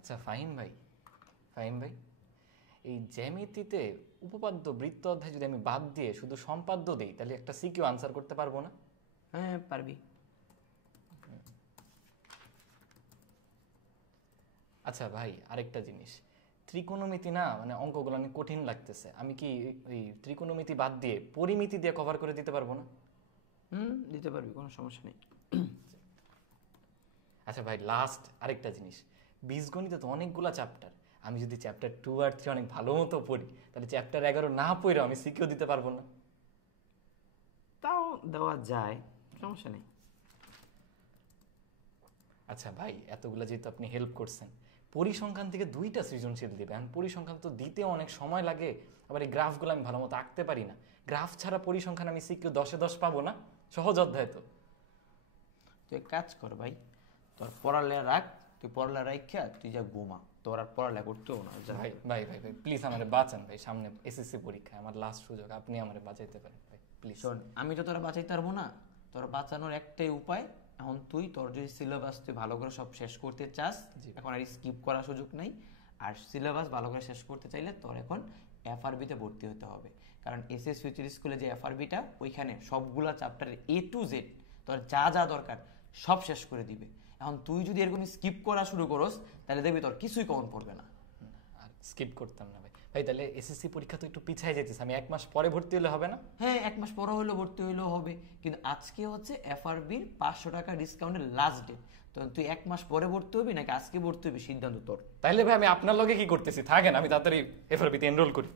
আচ্ছা ফাহিম ভাই, এই জ্যামিতিতে উপপাদ্য বৃত্ত অধ্যায় যদি আমি বাদ দিয়ে শুধু সম্পাদ্য দিই তাহলে একটা সিকিউ আনসার করতে পারবো না? হ্যাঁ পারবি। আচ্ছা ভাই, আরেকটা জিনিস, ত্রিকোণমিতি না মানে অঙ্কগুলো অনেক কঠিন লাগতেছে, আমি কি ওই ত্রিকোণমিতি বাদ দিয়ে পরিমিতি দিয়ে কভার করে দিতে পারবো না? দিতে পারবি, কোনো সমস্যা নেই। আচ্ছা ভাই, লাস্ট আরেকটা জিনিস, বীজগণিতে তো অনেকগুলা চ্যাপ্টার, আমি যদি চ্যাপ্টার 2 আর 3 অনেক ভালো মতো পড়ি তাহলে চ্যাপ্টার 11 না পড়েও আমি সিকিউ দিতে পারবো না? তাও দেওয়া যায়, সমস্যা নেই। আচ্ছা ভাই, এতগুলা যেহেতু আপনি হেল্প করছেন, পরিসংখ্যান থেকে 2টা সৃজনশীল দিবেন। পরিসংখ্যান তো দিতেও অনেক সময় লাগে, আবার এই গ্রাফগুলো আমি ভালো মতো আঁকতে পারি না। গ্রাফ ছাড়া পরিসংখ্যান আমি সিকিউ 10-এ 10 পাবো না? সহজ অধ্যায় তো। তুই এক কাজ কর ভাই, তোর পড়ালেখা রাখ, তুই পড়ালেখা রাখা তুই যা ঘুমা, তোর আর পড়ালেখা করতেও না। ভাই ভাই ভাই ভাই প্লিজ আমারে বাঁচান ভাই, সামনে এসএসসি পরীক্ষা, আমার লাস্ট সুযোগ, আপনি আমারে বাঁচাইতে পারেন ভাই প্লিজ। শোন, আমি তো তোরা বাঁচাইতে পারবো না, তোর বাঁচানোর একটাই উপায়, এখন তুই তোর যদি সিলেবাস তুই ভালো করে সব শেষ করতে চাস, এখন আর স্কিপ করার সুযোগ নেই। আর সিলেবাস ভালো করে শেষ করতে চাইলে তোর এখন এফআরবিতে ভর্তি হতে হবে, কারণ এসএস ফিউচার স্কুলে যে এফআরবিটা, ওইখানে সবগুলা চ্যাপ্টারের A to Z তোর যা যা দরকার সব শেষ করে দিবে। এখন তুই যদি এরকম স্কিপ করা শুরু করস তাহলে দেখবি তোর কিছুই কমন পড়বে না। আর স্কিপ করতাম না ভাই। ভাই তাহলে এসএসসি পরীক্ষা তো একটু পিছায় যেতেছে, আমি 1 মাস পরে ভর্তি হলে হবে না? হ্যাঁ, 1 মাস পরে হইলেও ভর্তি হইলেও হবে, কিন্তু আজকে হচ্ছে এফআরবির 500 টাকা ডিসকাউন্টের লাস্ট ডেট। তো তুই 1 মাস পরে ভর্তি হবি নাকি আজকে ভর্তি হবি, সিদ্ধান্ত তোর। তাইলে ভাই আমি আপনার লগে কি করতেছি, থাকেন আমি তাড়াতাড়ি এফআরবিতে এনরোল করি।